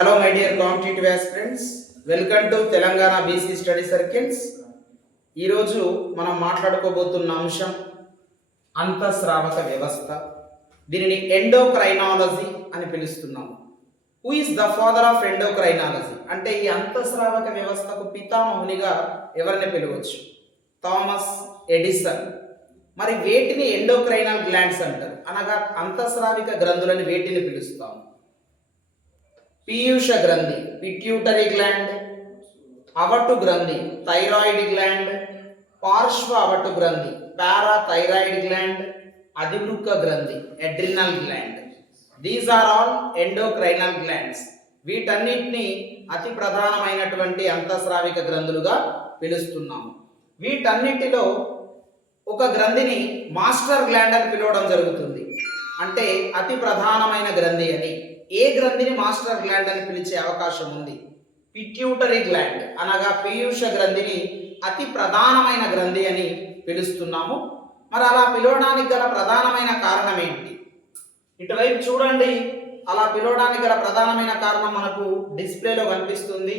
Hello my dear competitive aspirants, welcome to Telangana BC study circles. ఈరోజు మనం మాట్లాడుకోబోతున్న అంశం అంతఃస్రావక వ్యవస్థ. దీనిని ఎండోక్రైనాలజీ అని పిలుస్తున్నాము. Who is the father of endocrinology అంటే ఈ అంతఃస్రావక వ్యవస్థకు పితామహునిగా ఎవరిని పిలవచ్చు? Thomas Edison. మరి వేటిని ఎండోక్రైనల్ గ్లాండ్స్ అంటారు, అనగా అంతఃస్రావిక గ్రంథులని వేటిని పిలుస్తాము? పీయూష గ్రంథి పిట్యూటరీ గ్లాండ్, అవటు గ్రంథి థైరాయిడ్ గ్లాండ్, పార్శ్వ అవటు గ్రంథి పారాథైరాయిడ్ గ్లాండ్, అధివృక్క గ్రంథి adrenal gland. These are all endocrinal glands. వీటన్నిటిని అతి ప్రధానమైనటువంటి అంతఃస్రావిక గ్రంథులుగా పిలుస్తున్నాము. వీటన్నిటిలో ఒక గ్రంథిని మాస్టర్ గ్లాండ్ అని పిలవడం జరుగుతుంది, అంటే అతి ప్రధానమైన గ్రంథి అని. ఏ గ్రంథిని మాస్టర్ గ్లాండ్ అని పిలిచే అవకాశం ఉంది? పిట్యూటరీ గ్లాండ్ అనగా పీయూష గ్రంథిని అతి ప్రధానమైన గ్రంథి అని పిలుస్తున్నాము. మరి అలా పిలవడానికి గల ప్రధానమైన కారణం ఏంటి? ఇటువైపు చూడండి. అలా పిలవడానికి గల ప్రధానమైన కారణం మనకు డిస్ప్లేలో కనిపిస్తుంది.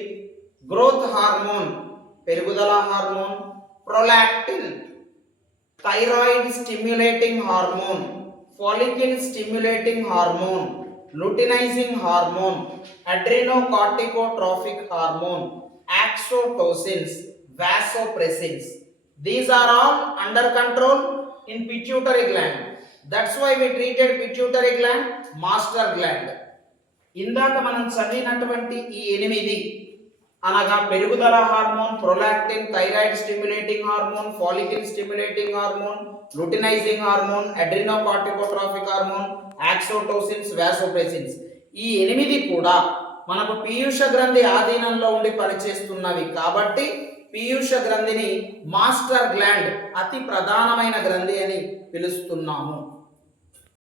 గ్రోత్ హార్మోన్ పెరుగుదల hormone, prolactin thyroid stimulating hormone, follicle stimulating hormone, luteinizing hormone, adrenocorticotropic hormone, axotocins, vasopressins. These are all under control in pituitary gland. That's why we treated pituitary gland master gland. ఇందాక మనం చదివినటువంటి ఈ 8 అనగా పెరుగుదల hormone, prolactin, thyroid stimulating hormone, follicle stimulating hormone, luteinizing hormone, adrenocorticotropic hormone, oxytocins, vasopressins, ఈ 8 కూడా మనకు పీయూష గ్రంథి ఆధీనంలో ఉండి పనిచేస్తున్నవి. కాబట్టి పీయూష గ్రంథిని మాస్టర్ గ్లాండ్, అతి ప్రధానమైన గ్రంథి అని పిలుస్తున్నాము.